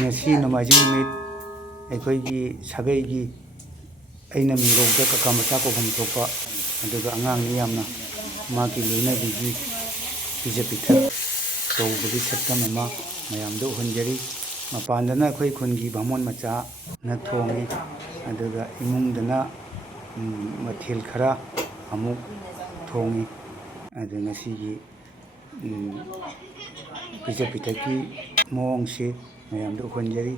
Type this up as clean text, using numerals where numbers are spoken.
ngasi nomaijing numit ꯑꯩꯈꯣꯏꯒꯤ ꯁꯥꯒꯩꯒꯤ ꯑꯩꯅ ꯃꯤꯡꯒꯧꯗ ꯀꯀꯥ ꯃꯆꯥ ꯀꯧꯐꯝ ꯊꯣꯛꯄ ꯑꯗꯨꯒ ꯑꯉꯥꯡꯅꯤ ꯌꯥꯝꯅ ꯃꯥꯒꯤ ꯂꯣꯏꯅꯕꯤꯒꯤ ꯄꯤꯖ ꯄꯤꯊꯛ ꯇꯧꯕꯒꯤ ꯁꯛꯇꯝ ꯑꯃ ꯃꯌꯥꯝꯗ ꯎꯍꯟꯖꯔꯤ꯫ ꯃꯄꯥꯟꯗꯅ ꯑꯩꯈꯣꯏ ꯈꯨꯟꯒꯤ ꯕꯥꯃꯣꯟ ꯃꯆꯥꯅ ꯊꯣꯡꯉꯤ, ꯑꯗꯨꯒ ꯏꯃꯨꯡꯗꯅ ꯃꯊꯦꯜ ꯈꯔ ꯑꯃꯨꯛ ꯊꯣꯡꯉꯤ꯫ ꯑꯗꯨ ꯉꯁꯤꯒꯤ ꯄꯤꯖ ꯄꯤꯊꯛꯀꯤ ꯃꯑꯣꯡꯁꯤ ꯃꯌꯥꯝꯗ ꯎꯍꯟꯖꯔꯤ꯫